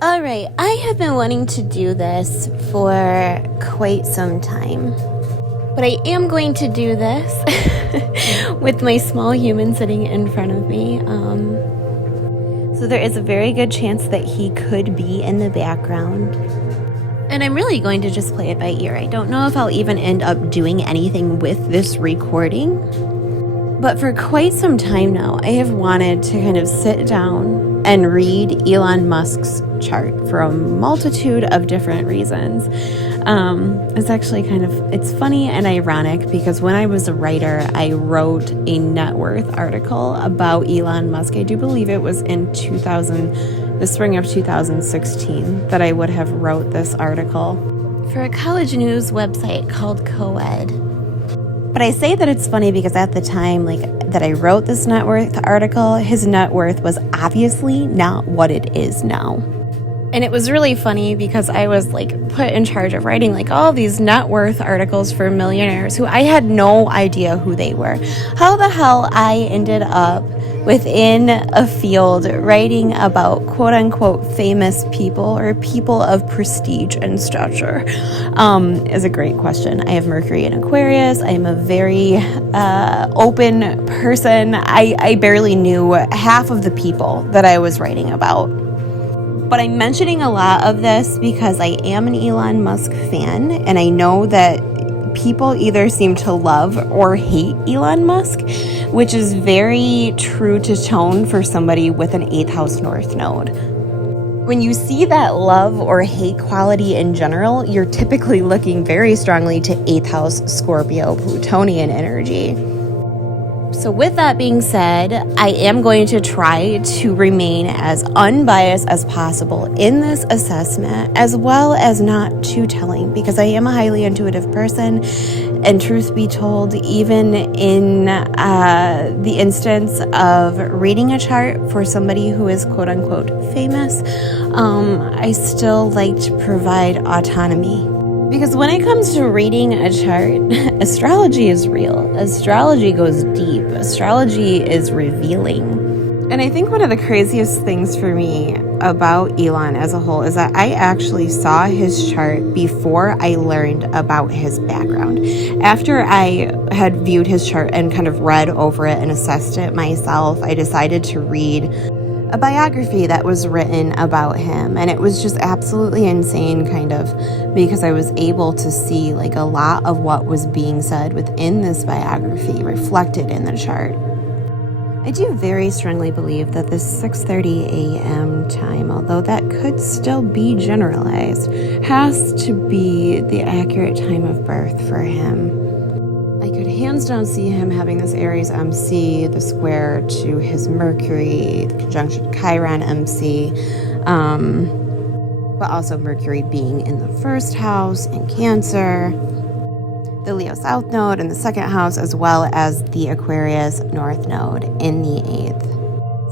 All right, I have been wanting to do this for quite some time, but I am going to do this with my small human sitting in front of me. So there is a very good chance that he could be in the background. And I'm really going to just play it by ear. I don't know if I'll even end up doing anything with this recording. But for quite some time now, I have wanted to kind of sit down and read Elon Musk's chart for a multitude of different reasons. It's actually it's funny and ironic because when I was a writer, I wrote a net worth article about Elon Musk. I do believe it was in the spring of 2016 that I would have wrote this article for a college news website called Coed. But I say that it's funny because at the time, that I wrote this net worth article, his net worth was obviously not what it is now. And it was really funny because I was put in charge of writing all these net worth articles for millionaires who I had no idea who they were. How the hell I ended up within a field writing about quote unquote famous people or people of prestige and stature is a great question. I have Mercury in Aquarius. I am a very open person. I barely knew half of the people that I was writing about. But I'm mentioning a lot of this because I am an Elon Musk fan, and I know that people either seem to love or hate Elon Musk, which is very true to tone for somebody with an 8th house North node. When you see that love or hate quality in general, you're typically looking very strongly to 8th house Scorpio Plutonian energy. So with that being said, I am going to try to remain as unbiased as possible in this assessment, as well as not too telling, because I am a highly intuitive person. And truth be told, even in the instance of reading a chart for somebody who is quote unquote famous, I still like to provide autonomy. Because when it comes to reading a chart, astrology is real. Astrology goes deep. Astrology is revealing. And I think one of the craziest things for me about Elon as a whole is that I actually saw his chart before I learned about his background. After I had viewed his chart and kind of read over it and assessed it myself, I decided to read a biography that was written about him, and it was just absolutely insane because I was able to see a lot of what was being said within this biography reflected in the chart. I do very strongly believe that this 6:30 a.m. time, although that could still be generalized, has to be the accurate time of birth for him. I could hands down see him having this Aries MC, the square to his Mercury, the conjunction Chiron MC, but also Mercury being in the first house in Cancer, the Leo South Node in the second house, as well as the Aquarius North Node in the 8th.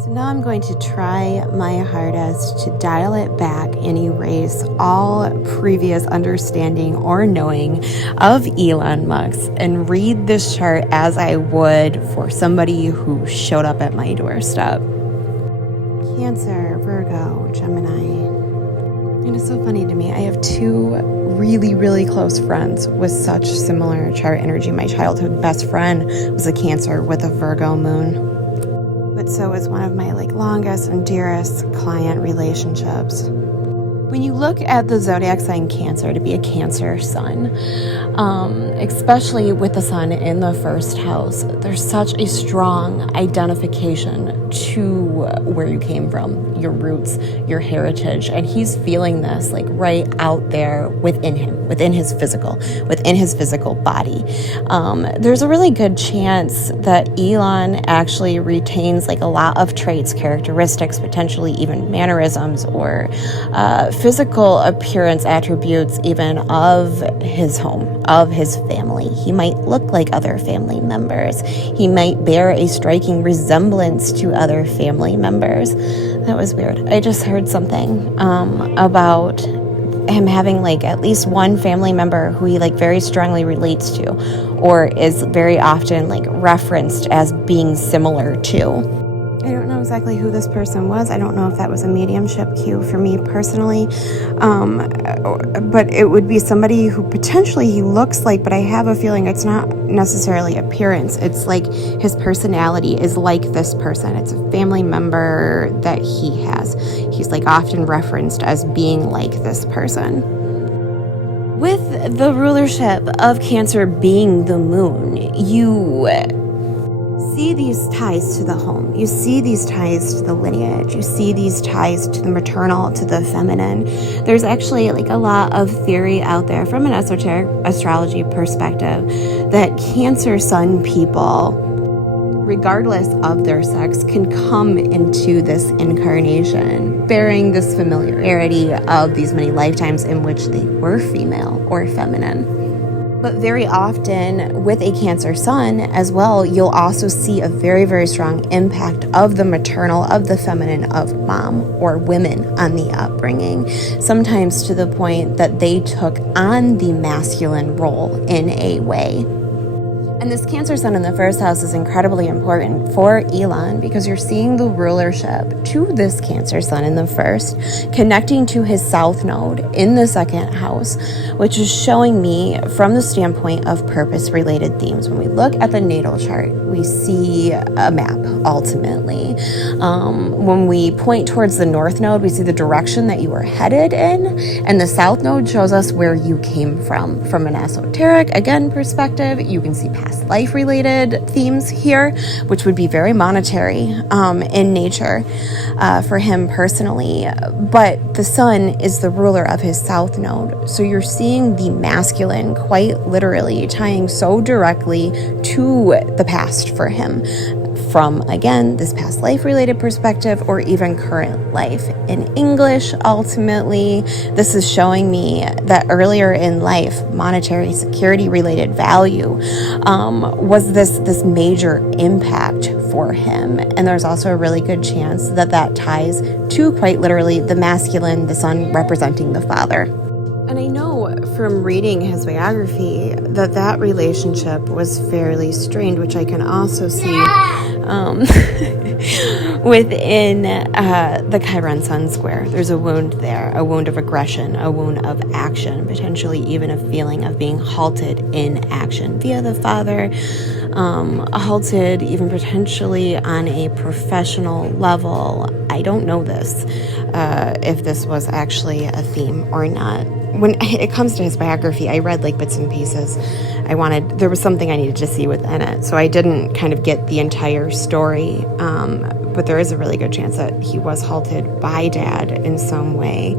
So now I'm going to try my hardest to dial it back and erase all previous understanding or knowing of Elon Musk and read this chart as I would for somebody who showed up at my doorstep. Cancer, Virgo, Gemini. And it's so funny to me. I have two really, really close friends with such similar chart energy. My childhood best friend was a Cancer with a Virgo moon. But so is one of my longest and dearest client relationships. When you look at the zodiac sign Cancer, to be a Cancer sun, especially with the sun in the first house, there's such a strong identification to where you came from, your roots, your heritage, and he's feeling this right out there within him, within his physical body. There's a really good chance that Elon actually retains a lot of traits, characteristics, potentially even mannerisms or physical appearance attributes even of his home, of his family. He might look like other family members. He might bear a striking resemblance to other family members. That was weird. I just heard something about him having at least one family member who he very strongly relates to or is very often referenced as being similar to. I don't know exactly who this person was. I don't know if that was a mediumship cue for me personally. But it would be somebody who potentially he looks like, but I have a feeling it's not necessarily appearance. It's like his personality is like this person. It's a family member that he has. He's like often referenced as being like this person. With the rulership of Cancer being the moon, you see these ties to the home. You see these ties to the lineage. You see these ties to the maternal, to the feminine. There's actually like a lot of theory out there from an esoteric astrology perspective that Cancer Sun people, regardless of their sex, can come into this incarnation bearing this familiarity of these many lifetimes in which they were female or feminine. But very often with a Cancer Sun as well, you'll also see a very, very strong impact of the maternal, of the feminine, of mom or women on the upbringing, sometimes to the point that they took on the masculine role in a way. And this Cancer Sun in the first house is incredibly important for Elon because you're seeing the rulership to this Cancer Sun in the first, connecting to his south node in the second house, which is showing me from the standpoint of purpose-related themes. When we look at the natal chart, we see a map, ultimately. When we point towards the north node, we see the direction that you are headed in, and the south node shows us where you came from. From an esoteric, again, perspective, you can see past life-related themes here, which would be very monetary in nature for him personally. But the sun is the ruler of his south node. So you're seeing the masculine quite literally tying so directly to the past for him from, again, this past life-related perspective or even current life. In English, ultimately, this is showing me that earlier in life, monetary security-related value was this major impact for him. And there's also a really good chance that that ties to quite literally the masculine, the sun representing the father. And I know from reading his biography that relationship was fairly strained, which I can also see within the Chiron Sun square. There's a wound there, a wound of aggression, a wound of action, potentially even a feeling of being halted in action via the father, halted even potentially on a professional level. I don't know this, if this was actually a theme or not. When it comes to his biography, I read like bits and pieces. There was something I needed to see within it, so I didn't kind of get the entire story, but there is a really good chance that he was halted by dad in some way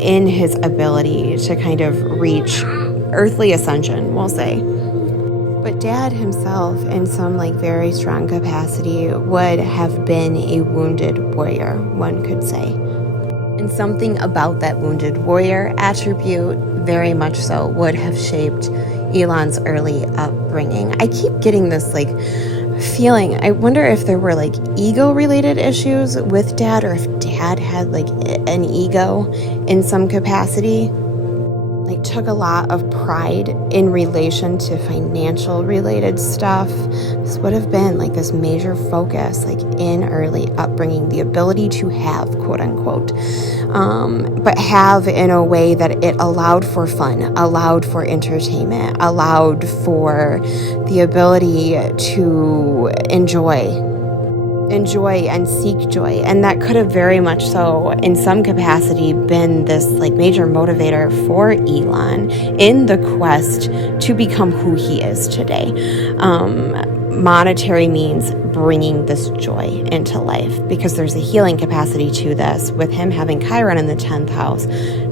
in his ability to kind of reach earthly ascension, we'll say. But dad himself, in some like very strong capacity, would have been a wounded warrior, one could say. And something about that wounded warrior attribute, very much so, would have shaped Elon's early upbringing. I keep getting this like feeling. I wonder if there were like ego-related issues with dad, or if dad had like an ego in some capacity. Like took a lot of pride in relation to financial related stuff. This would have been like this major focus like in early upbringing, the ability to have, quote unquote, but have in a way that it allowed for fun, allowed for entertainment, allowed for the ability to enjoy and seek joy. And that could have very much so in some capacity been this like major motivator for Elon in the quest to become who he is today. Monetary means bringing this joy into life, because there's a healing capacity to this with him having Chiron in the 10th house,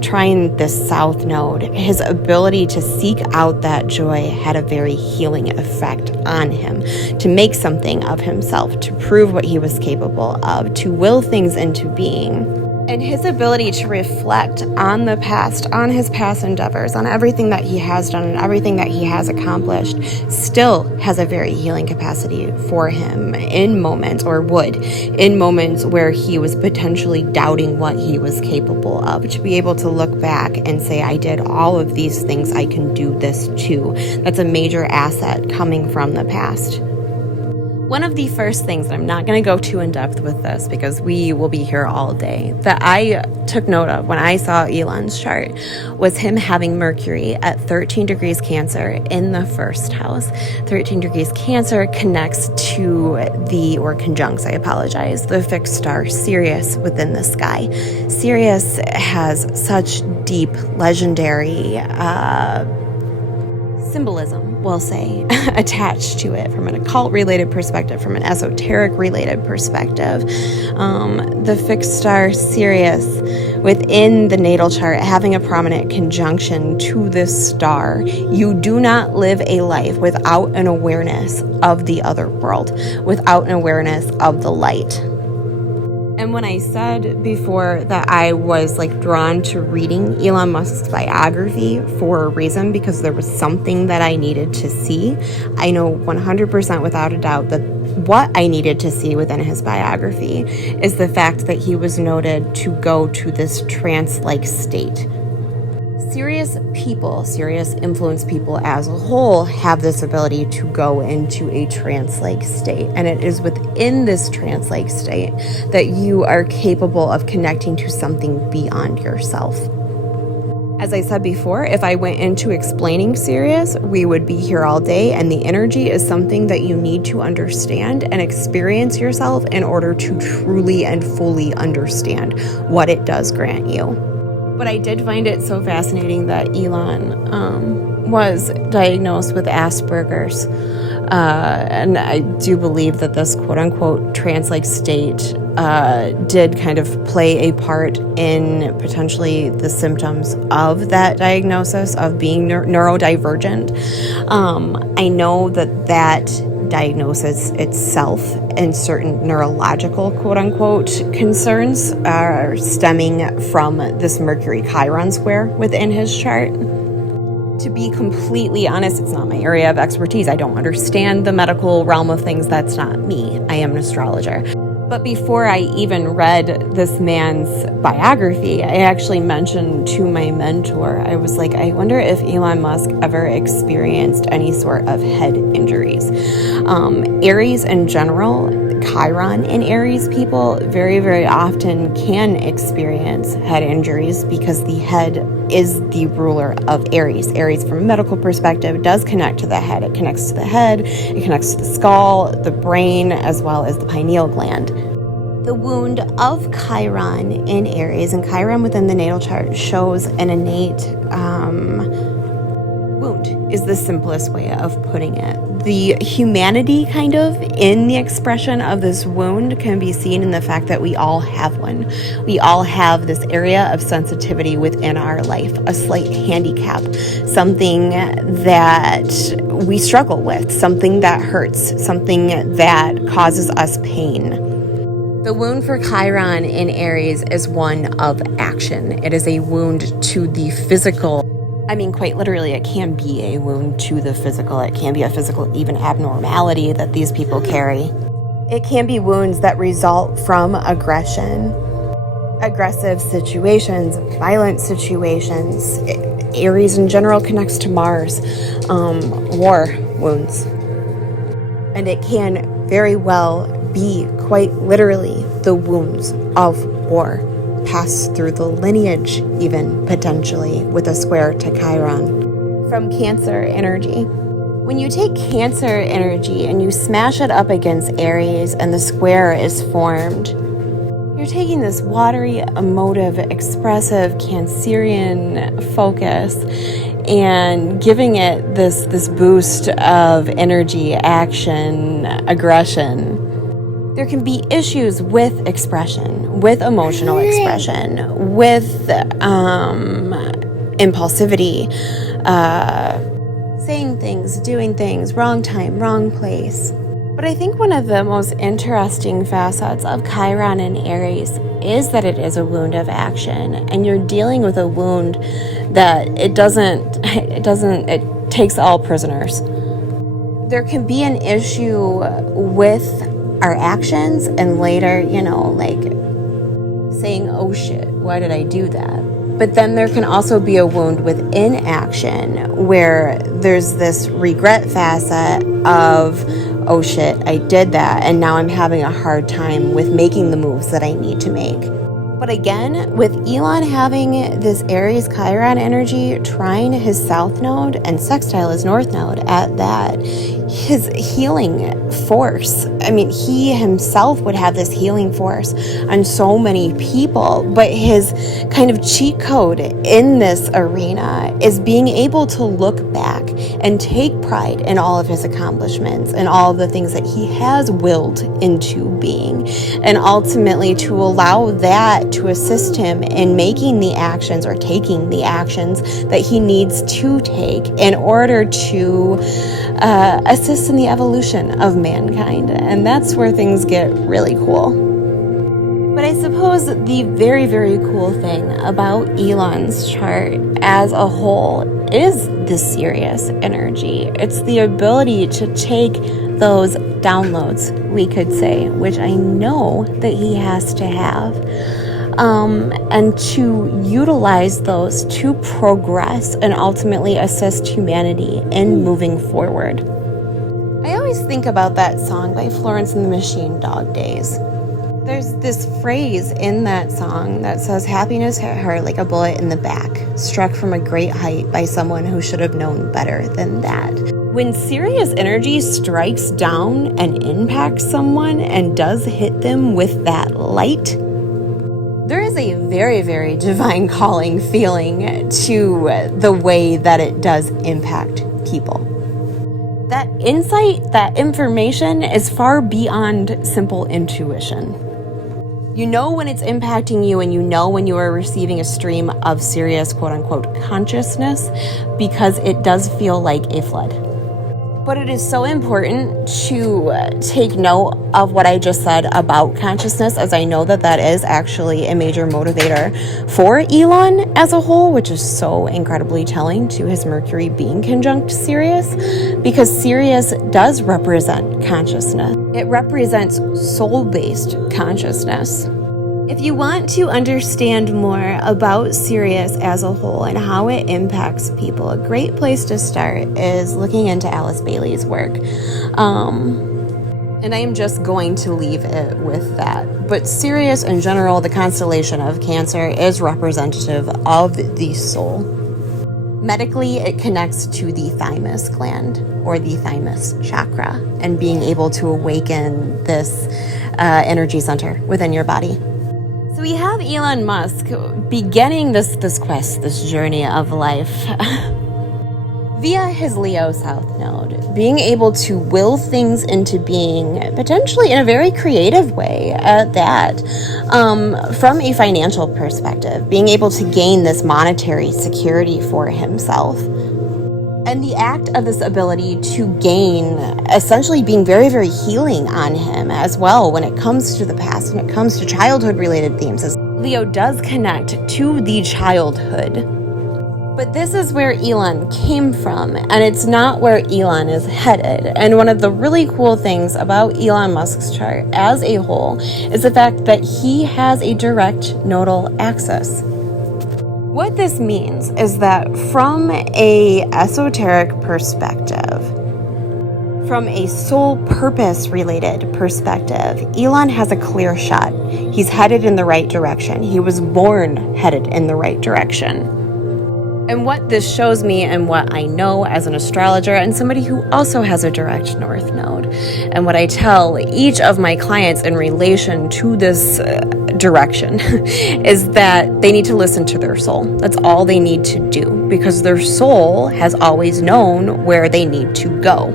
trying this south node. His ability to seek out that joy had a very healing effect on him, to make something of himself, to prove what he was capable of, to will things into being. And his ability to reflect on the past, on his past endeavors, on everything that he has done and everything that he has accomplished, still has a very healing capacity for him in moments, or would, in moments where he was potentially doubting what he was capable of. To be able to look back and say, I did all of these things, I can do this too. That's a major asset coming from the past. One of the first things, and I'm not going to go too in depth with this because we will be here all day, that I took note of when I saw Elon's chart was him having Mercury at 13 degrees Cancer in the first house. 13 degrees Cancer connects to the fixed star Sirius within the sky. Sirius has such deep, legendary symbolism, we'll say, attached to it from an occult-related perspective, from an esoteric-related perspective. The fixed star Sirius within the natal chart having a prominent conjunction to this star, you do not live a life without an awareness of the other world, without an awareness of the light. And when I said before that I was drawn to reading Elon Musk's biography for a reason, because there was something that I needed to see, I know 100% without a doubt that what I needed to see within his biography is the fact that he was noted to go to this trance-like state. Serious influenced people as a whole have this ability to go into a trance-like state. And it is within this trance-like state that you are capable of connecting to something beyond yourself. As I said before, if I went into explaining Sirius, we would be here all day, and the energy is something that you need to understand and experience yourself in order to truly and fully understand what it does grant you. But I did find it so fascinating that Elon was diagnosed with Asperger's. And I do believe that this quote-unquote trance-like state did kind of play a part in potentially the symptoms of that diagnosis of being neurodivergent. I know that diagnosis itself and certain neurological quote-unquote concerns are stemming from this Mercury Chiron square within his chart. To be completely honest, it's not my area of expertise. I don't understand the medical realm of things. That's not me. I am an astrologer. But before I even read this man's biography, I actually mentioned to my mentor, I was like, I wonder if Elon Musk ever experienced any sort of head injuries. Aries in general, Chiron in Aries people very, very often can experience head injuries because the head is the ruler of Aries. Aries, from a medical perspective, does connect to the head. It connects to the head, it connects to the skull, the brain, as well as the pineal gland. The wound of Chiron in Aries, and Chiron within the natal chart shows an innate wound, is the simplest way of putting it. The humanity kind of in the expression of this wound can be seen in the fact that we all have one. We all have this area of sensitivity within our life, a slight handicap, something that we struggle with, something that hurts, something that causes us pain. The wound for Chiron in Aries is one of action. It is a wound to the physical. I mean, quite literally, it can be a wound to the physical. It can be a physical, even abnormality that these people carry. It can be wounds that result from aggression, aggressive situations, violent situations. Aries in general connects to Mars, war wounds. And it can very well be quite literally the wounds of war. Pass through the lineage, even potentially, with a square to Chiron. From Cancer energy. When you take Cancer energy and you smash it up against Aries and the square is formed, you're taking this watery, emotive, expressive Cancerian focus and giving it this boost of energy, action, aggression. There can be issues with expression, with emotional expression, with impulsivity, saying things, doing things, wrong time, wrong place. But I think one of the most interesting facets of Chiron in Aries is that it is a wound of action, and you're dealing with a wound that it takes all prisoners. There can be an issue with our actions and later, saying, oh shit, why did I do that? But then there can also be a wound within action where there's this regret facet of, oh shit, I did that, and now I'm having a hard time with making the moves that I need to make. But again, with Elon having this Aries Chiron energy trine his south node and sextile his north node at that, his healing force, I mean, he himself would have this healing force on so many people, but his kind of cheat code in this arena is being able to look back and take pride in all of his accomplishments and all of the things that he has willed into being, and ultimately to allow that to assist him in making the actions or taking the actions that he needs to take in order to assist in the evolution of mankind. And that's where things get really cool. But I suppose the very, very cool thing about Elon's chart as a whole is the Sirius energy. It's the ability to take those downloads, we could say, which I know that he has to have, and to utilize those to progress and ultimately assist humanity in moving forward. I always think about that song by Florence and the Machine, Dog Days. There's this phrase in that song that says, happiness hit her like a bullet in the back, struck from a great height by someone who should have known better than that. When Sirius energy strikes down and impacts someone and does hit them with that light, there is a very, very divine calling feeling to the way that it does impact people. That insight, that information is far beyond simple intuition. You know when it's impacting you, and you know when you are receiving a stream of serious quote-unquote consciousness, because it does feel like a flood. But it is so important to take note of what I just said about consciousness, as I know that that is actually a major motivator for Elon as a whole, which is so incredibly telling to his Mercury being conjunct Sirius, because Sirius does represent consciousness. It represents soul-based consciousness. If you want to understand more about Sirius as a whole and how it impacts people, a great place to start is looking into Alice Bailey's work. And I am just going to leave it with that. But Sirius in general, the constellation of Cancer, is representative of the soul. Medically, it connects to the thymus gland or the thymus chakra and being able to awaken this energy center within your body. So we have Elon Musk beginning this quest, this journey of life via his Leo South Node, being able to will things into being, potentially in a very creative way at that, from a financial perspective, being able to gain this monetary security for himself. And the act of this ability to gain, essentially being very, very healing on him as well when it comes to the past, when it comes to childhood-related themes, as Leo does connect to the childhood. But this is where Elon came from, and it's not where Elon is headed. And one of the really cool things about Elon Musk's chart as a whole is the fact that he has a direct nodal axis. What this means is that from a esoteric perspective, from a soul purpose related perspective, Elon has a clear shot. He's headed in the right direction. He was born headed in the right direction. And what this shows me, and what I know as an astrologer and somebody who also has a direct north node, and what I tell each of my clients in relation to this direction is that they need to listen to their soul. That's all they need to do, because their soul has always known where they need to go.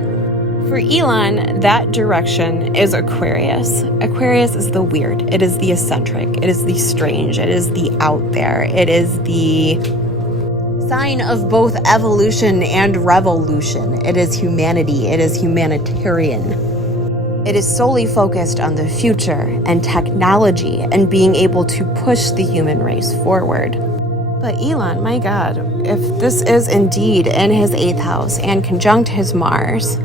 For Elon, that direction is Aquarius. Aquarius is the weird. It is the eccentric. It is the strange. It is the out there. It is the sign of both evolution and revolution. It is humanity. It is humanitarian. It is solely focused on the future and technology and being able to push the human race forward. But Elon, my God, if this is indeed in his 8th house and conjunct his Mars,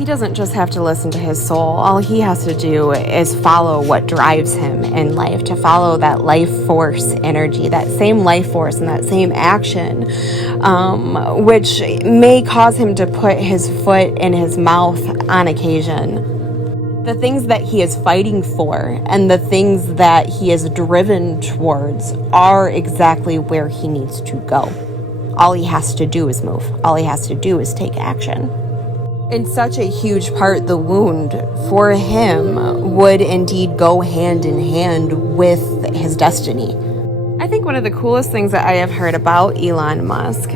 He doesn't just have to listen to his soul. All he has to do is follow what drives him in life, to follow that life force energy, that same life force and that same action, which may cause him to put his foot in his mouth on occasion. The things that he is fighting for and the things that he is driven towards are exactly where he needs to go. All he has to do is move. All he has to do is take action. In such a huge part, the wound for him would indeed go hand in hand with his destiny. I think one of the coolest things that I have heard about Elon Musk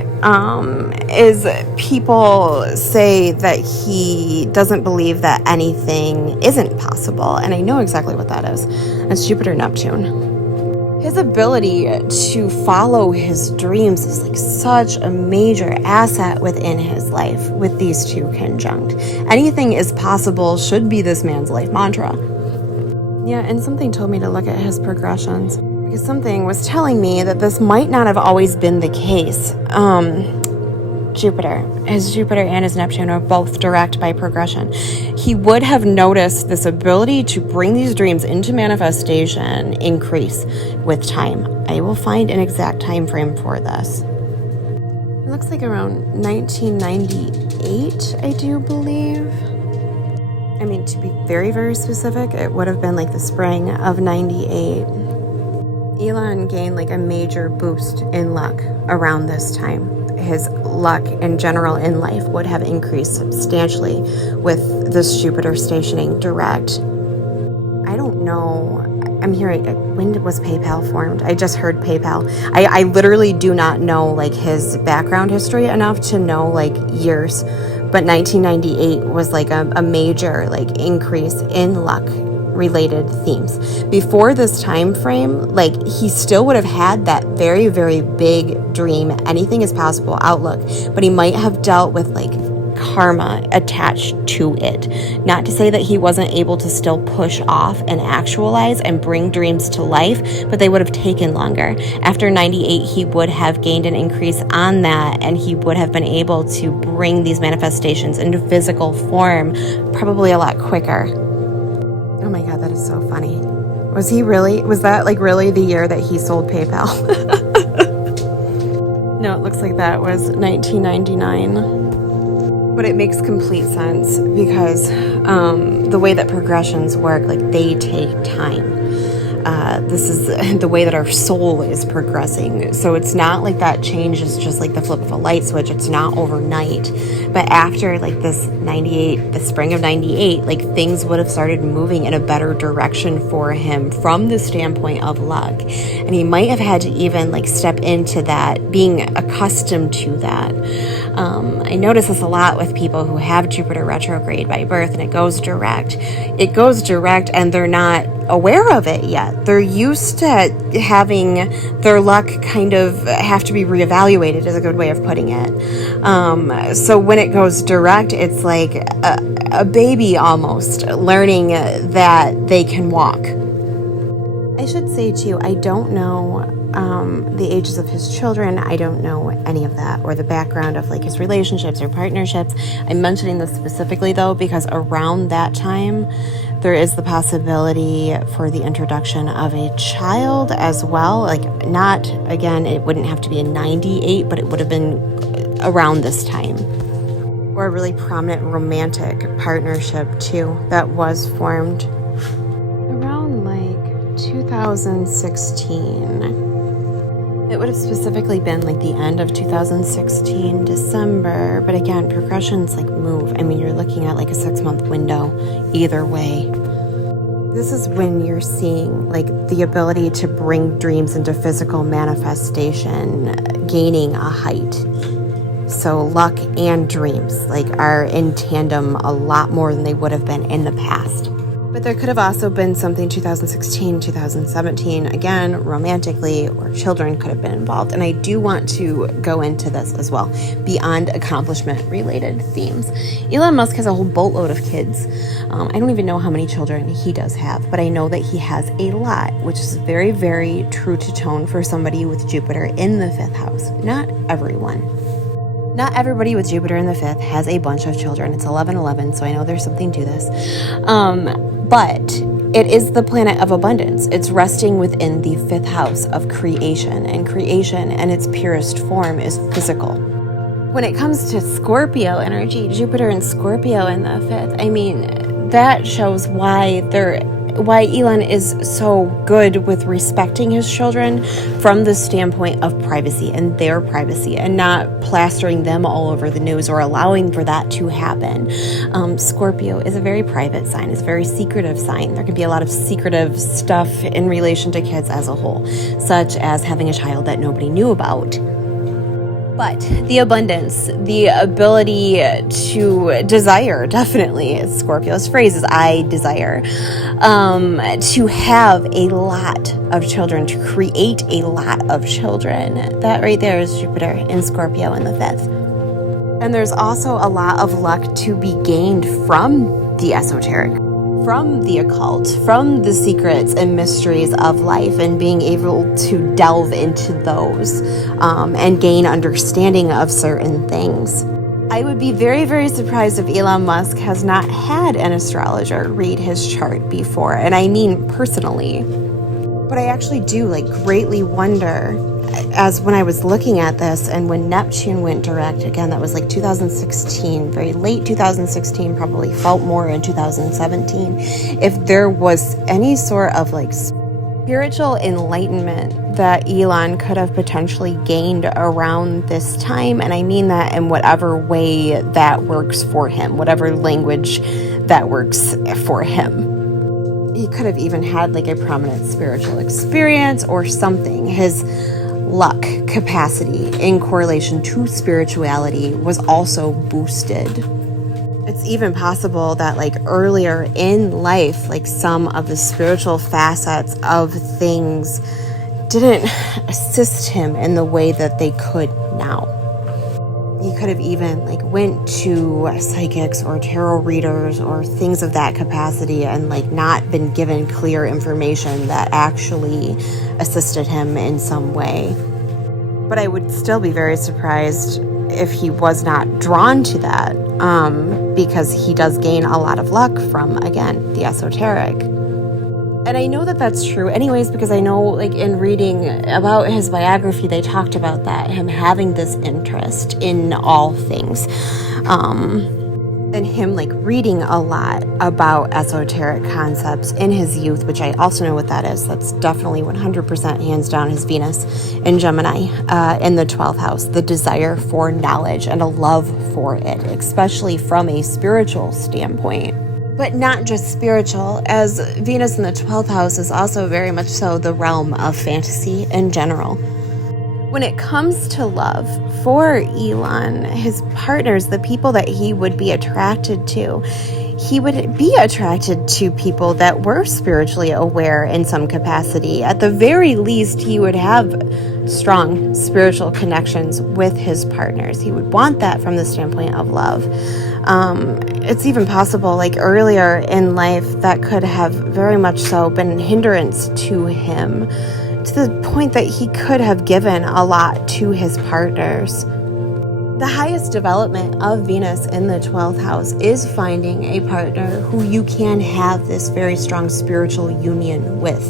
is people say that he doesn't believe that anything isn't possible. And I know exactly what that is. It's Jupiter-Neptune. His ability to follow his dreams is like such a major asset within his life with these two conjunct. Anything is possible should be this man's life mantra. Yeah, and something told me to look at his progressions, because something was telling me that this might not have always been the case. His Jupiter and his Neptune are both direct by progression. He would have noticed this ability to bring these dreams into manifestation increase with time. I will find an exact time frame for this. It looks like around 1998, I do believe. I mean, to be very, very specific, it would have been like the spring of 98. Elon gained like a major boost in luck around this time. His luck in general in life would have increased substantially with this Jupiter stationing direct. I don't know. I'm hearing, when was PayPal formed? I just heard PayPal. I literally do not know like his background history enough to know like years. But 1998 was like a major like increase in luck related themes. Before this time frame, like he still would have had that very, very big dream, anything is possible outlook, but he might have dealt with like karma attached to it. Not to say that he wasn't able to still push off and actualize and bring dreams to life, but they would have taken longer. After 98, he would have gained an increase on that, and he would have been able to bring these manifestations into physical form probably a lot quicker. Oh my God, that is so funny. Was that like really the year that he sold PayPal? No, it looks like that was 1999. But it makes complete sense because the way that progressions work, like they take time. This is the way that our soul is progressing. So it's not like that change is just like the flip of a light switch. It's not overnight. But after like this 98, the spring of 98, like things would have started moving in a better direction for him from the standpoint of luck. And he might have had to even like step into that, being accustomed to that. I notice this a lot with people who have Jupiter retrograde by birth and it goes direct. It goes direct and they're not aware of it yet. They're used to having their luck kind of have to be reevaluated, is a good way of putting it. So when it goes direct, it's like a baby almost learning that they can walk. I should say too, I don't know the ages of his children. I don't know any of that, or the background of like his relationships or partnerships. I'm mentioning this specifically though because around that time there is the possibility for the introduction of a child as well. Like not, again, it wouldn't have to be in 98, but it would have been around this time. Or a really prominent romantic partnership too that was formed around like 2016. It would have specifically been like the end of 2016, December. But again, progressions like move. I mean, you're looking at like a 6-month window either way. This is when you're seeing like the ability to bring dreams into physical manifestation gaining a height. So luck and dreams like are in tandem a lot more than they would have been in the past. But there could have also been something 2016, 2017, again, romantically, or children could have been involved. And I do want to go into this as well, beyond accomplishment-related themes. Elon Musk has a whole boatload of kids. I don't even know how many children he does have, but I know that he has a lot, which is very, very true to tone for somebody with Jupiter in the 5th house. Not everyone. Not everybody with Jupiter in the 5th has a bunch of children. It's 11/11, so I know there's something to this. But it is the planet of abundance. It's resting within the 5th house of creation, and creation in its purest form is physical. When it comes to Scorpio energy, Jupiter and Scorpio in the 5th, I mean, that shows why Elon is so good with respecting his children from the standpoint of privacy and their privacy, and not plastering them all over the news or allowing for that to happen. Scorpio is a very private sign. It's a very secretive sign. There can be a lot of secretive stuff in relation to kids as a whole, such as having a child that nobody knew about. But the abundance, the ability to desire, definitely, Scorpio's phrase is I desire, to have a lot of children, to create a lot of children. That right there is Jupiter in Scorpio in the 5th. And there's also a lot of luck to be gained from the esoteric, from the occult, from the secrets and mysteries of life, and being able to delve into those and gain understanding of certain things. I would be very, very surprised if Elon Musk has not had an astrologer read his chart before, and I mean personally. But I actually do greatly wonder, as when I was looking at this, and when Neptune went direct, again, that was 2016, very late 2016, probably felt more in 2017, if there was any sort of spiritual enlightenment that Elon could have potentially gained around this time. And I mean that in whatever way that works for him, whatever language that works for him. He could have even had a prominent spiritual experience or something. His luck capacity in correlation to spirituality was also boosted. It's even possible that earlier in life, some of the spiritual facets of things didn't assist him in the way that they could now. He could have even went to psychics or tarot readers or things of that capacity and not been given clear information that actually assisted him in some way. But I would still be very surprised if he was not drawn to that, because he does gain a lot of luck from, again, the esoteric. And I know that that's true anyways, because I know in reading about his biography, they talked about that, him having this interest in all things, and him reading a lot about esoteric concepts in his youth, which I also know what that is. That's definitely 100% hands down his Venus in Gemini in the 12th house, the desire for knowledge and a love for it, especially from a spiritual standpoint. But not just spiritual, as Venus in the 12th house is also very much so the realm of fantasy in general. When it comes to love, for Elon, his partners, the people that he would be attracted to, he would be attracted to people that were spiritually aware in some capacity. At the very least, he would have strong spiritual connections with his partners. He would want that from the standpoint of love. It's even possible, earlier in life, that could have very much so been a hindrance to him, to the point that he could have given a lot to his partners. The highest development of Venus in the 12th house is finding a partner who you can have this very strong spiritual union with.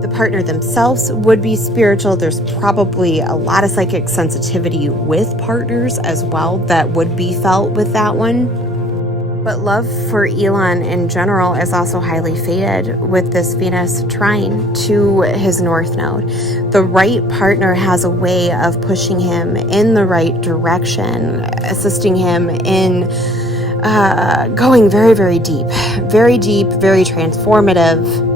The partner themselves would be spiritual. There's probably a lot of psychic sensitivity with partners as well that would be felt with that one. But love for Elon in general is also highly fated with this Venus trine to his North Node. The right partner has a way of pushing him in the right direction, assisting him in going very, very deep, very transformative,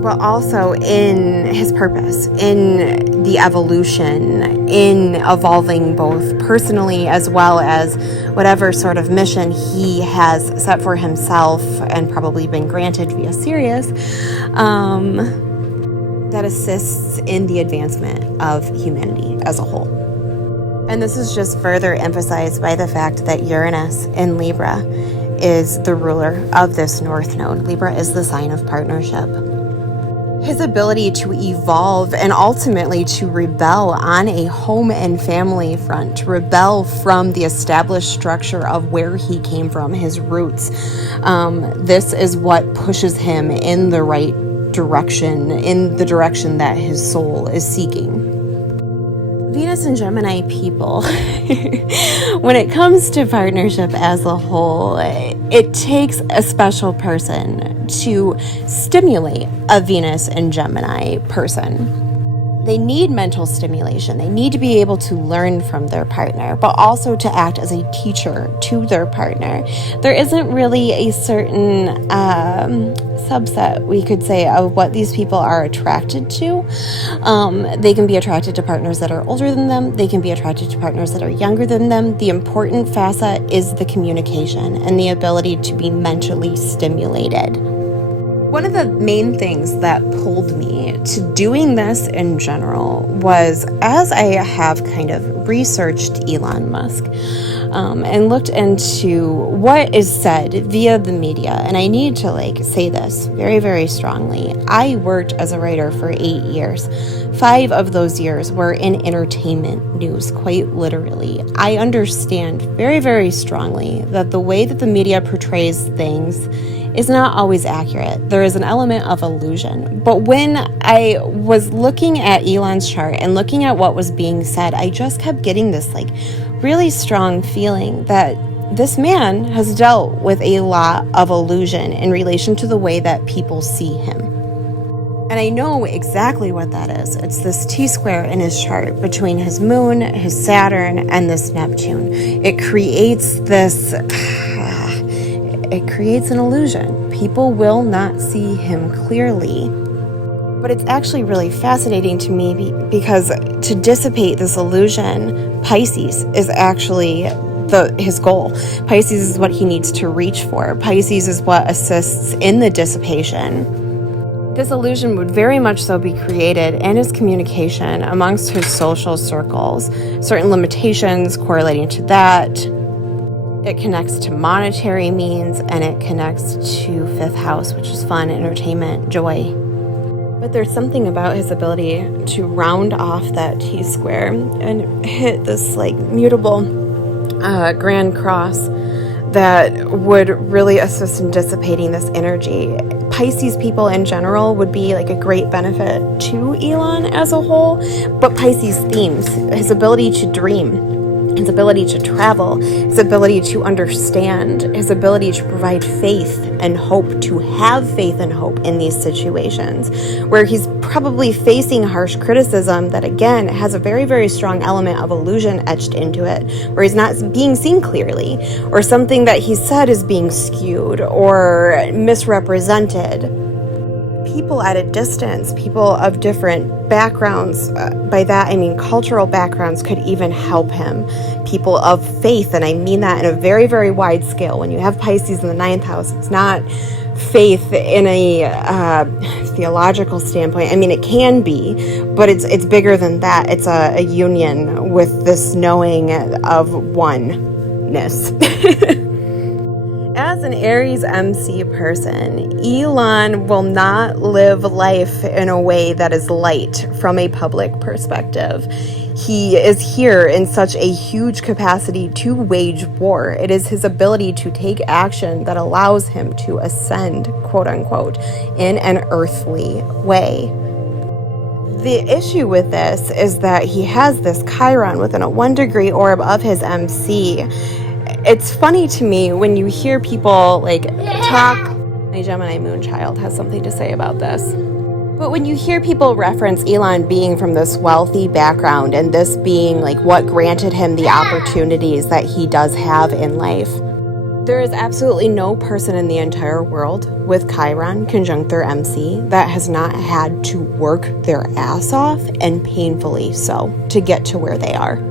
but also in his purpose, in the evolution, in evolving both personally as well as whatever sort of mission he has set for himself and probably been granted via Sirius, that assists in the advancement of humanity as a whole. And this is just further emphasized by the fact that Uranus in Libra is the ruler of this North Node. Libra is the sign of partnership. his ability to evolve and ultimately to rebel on a home and family front, to rebel from the established structure of where he came from, his roots. This is what pushes him in the right direction, in the direction that his soul is seeking. Venus and Gemini people, when it comes to partnership as a whole, it takes a special person to stimulate a Venus and Gemini person. They need mental stimulation. They need to be able to learn from their partner, but also to act as a teacher to their partner. There isn't really a certain subset, we could say, of what these people are attracted to. They can be attracted to partners that are older than them. They can be attracted to partners that are younger than them. The important facet is the communication and the ability to be mentally stimulated. One of the main things that pulled me to doing this in general was, as I have kind of researched Elon Musk and looked into what is said via the media, and I need to say this very, very strongly. I worked as a writer for 8 years. 5 of those years were in entertainment news, quite literally. I understand very, very strongly that the way that the media portrays things is not always accurate. There is an element of illusion. But when I was looking at Elon's chart and looking at what was being said, I just kept getting this really strong feeling that this man has dealt with a lot of illusion in relation to the way that people see him. And I know exactly what that is. It's this T-square in his chart between his moon, his Saturn, and this Neptune. It creates an illusion. People will not see him clearly. But it's actually really fascinating to me because to dissipate this illusion, Pisces is actually his goal. Pisces is what he needs to reach for. Pisces is what assists in the dissipation. This illusion would very much so be created in his communication amongst his social circles. Certain limitations correlating to that. It connects to monetary means, and it connects to 5th house, which is fun, entertainment, joy. But there's something about his ability to round off that T-square and hit this mutable grand cross that would really assist in dissipating this energy. Pisces people in general would be a great benefit to Elon as a whole, but Pisces themes, his ability to dream, his ability to travel, his ability to understand, his ability to provide faith and hope, to have faith and hope in these situations where he's probably facing harsh criticism that, again, has a very, very strong element of illusion etched into it, where he's not being seen clearly, or something that he said is being skewed or misrepresented. People at a distance, people of different backgrounds, by that I mean cultural backgrounds, could even help him. People of faith, and I mean that in a very, very wide scale. When you have Pisces in the 9th house, it's not faith in a theological standpoint. I mean, it can be, but it's bigger than that. It's a union with this knowing of oneness. As an Aries MC person, Elon will not live life in a way that is light from a public perspective. He is here in such a huge capacity to wage war. It is his ability to take action that allows him to ascend, quote unquote, in an earthly way. The issue with this is that he has this Chiron within a 1-degree orb of his MC. It's funny to me when you hear people talk. My Gemini moon child has something to say about this. But when you hear people reference Elon being from this wealthy background and this being what granted him the opportunities that he does have in life, there is absolutely no person in the entire world with Chiron conjunct their MC that has not had to work their ass off, and painfully so, to get to where they are.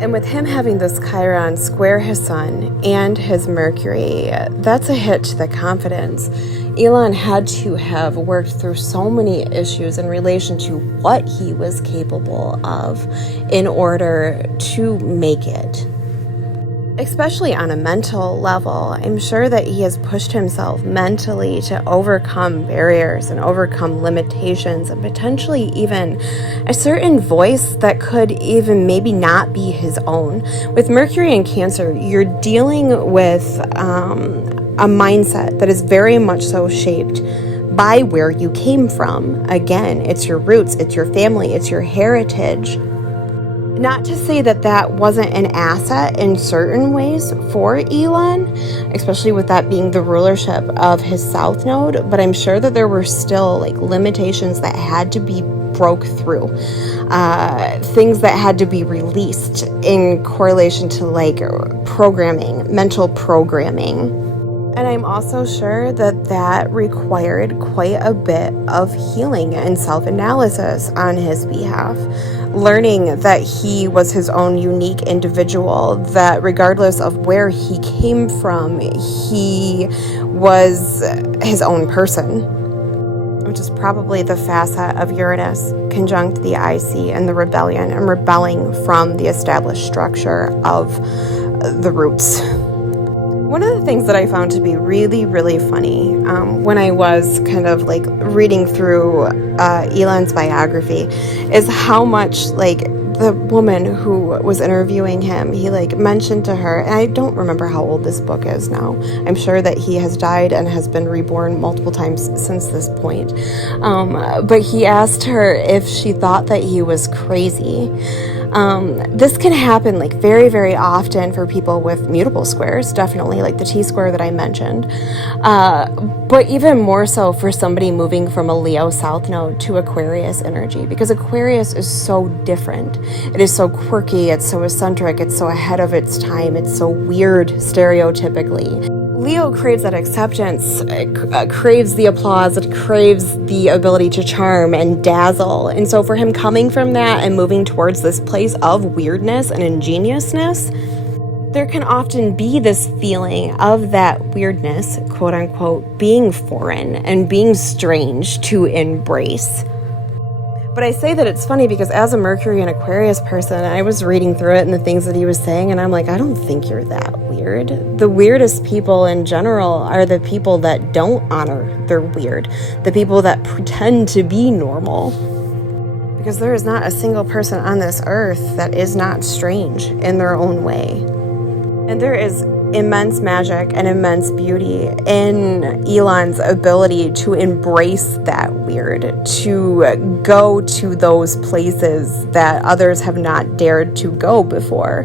And with him having this Chiron square his sun and his Mercury, that's a hit to the confidence. Elon had to have worked through so many issues in relation to what he was capable of in order to make it. especially on a mental level. I'm sure that he has pushed himself mentally to overcome barriers and overcome limitations and potentially even a certain voice that could even maybe not be his own. With Mercury in Cancer, you're dealing with a mindset that is very much so shaped by where you came from. Again, it's your roots, it's your family, it's your heritage. Not to say that that wasn't an asset in certain ways for Elon, especially with that being the rulership of his South Node, but I'm sure that there were still like limitations that had to be broke through, things that had to be released in correlation to like programming, mental programming. And I'm also sure that that required quite a bit of healing and self-analysis on his behalf. Learning that he was his own unique individual, that regardless of where he came from, he was his own person, which is probably the facet of Uranus conjunct the IC and the rebellion and rebelling from the established structure of the roots. One of the things that I found to be really, really funny when I was kind of like reading through Elon's biography is how much like the woman who was interviewing him, he like mentioned to her, and I don't remember how old this book is now. I'm sure that he has died and has been reborn multiple times since this point. But he asked her if she thought that he was crazy. This can happen like very, very often for people with mutable squares, definitely like the T-square that I mentioned. But even more so for somebody moving from a Leo South Node to Aquarius energy, because Aquarius is so different. It is so quirky, it's so eccentric, it's so ahead of its time, it's so weird stereotypically. Leo craves that acceptance, craves the applause, it craves the ability to charm and dazzle. And so for him coming from that and moving towards this place of weirdness and ingeniousness, there can often be this feeling of that weirdness, quote unquote, being foreign and being strange to embrace. But I say that it's funny because as a Mercury and Aquarius person, I was reading through it and the things that he was saying, and I'm like, I don't think you're that weird. The weirdest people in general are the people that don't honor their weird, the people that pretend to be normal. Because there is not a single person on this earth that is not strange in their own way. And there is immense magic and immense beauty in Elon's ability to embrace that weird, to go to those places that others have not dared to go before.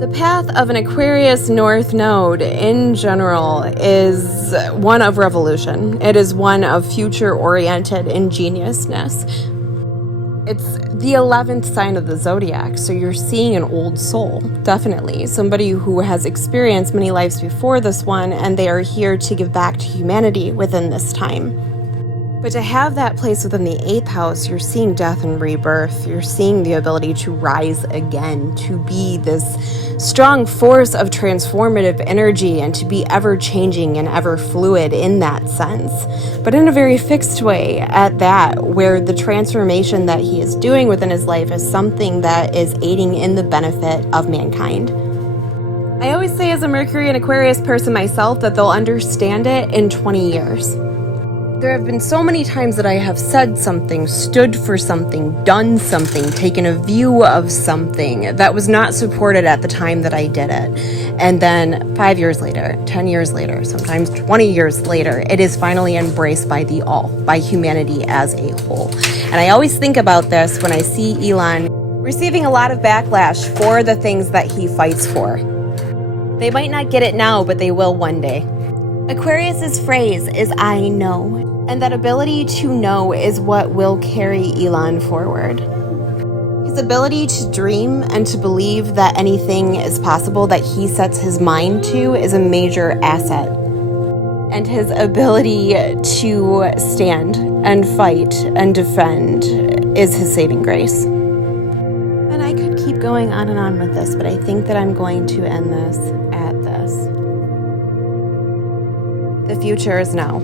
The path of an Aquarius North Node in general is one of revolution. It is one of future-oriented ingeniousness. It's the 11th sign of the zodiac, so you're seeing an old soul, definitely. Somebody who has experienced many lives before this one, and they are here to give back to humanity within this time. But to have that place within the 8th house, you're seeing death and rebirth. You're seeing the ability to rise again, to be this strong force of transformative energy and to be ever-changing and ever-fluid in that sense. But in a very fixed way at that, where the transformation that he is doing within his life is something that is aiding in the benefit of mankind. I always say as a Mercury and Aquarius person myself that they'll understand it in 20 years. There have been so many times that I have said something, stood for something, done something, taken a view of something that was not supported at the time that I did it. And then 5 years later, 10 years later, sometimes 20 years later, it is finally embraced by the all, by humanity as a whole. And I always think about this when I see Elon receiving a lot of backlash for the things that he fights for. They might not get it now, but they will one day. Aquarius's phrase is "I know," and that ability to know is what will carry Elon forward. His ability to dream and to believe that anything is possible that he sets his mind to is a major asset. And his ability to stand and fight and defend is his saving grace. And I could keep going on and on with this, but I think that I'm going to end this at this. The future is now.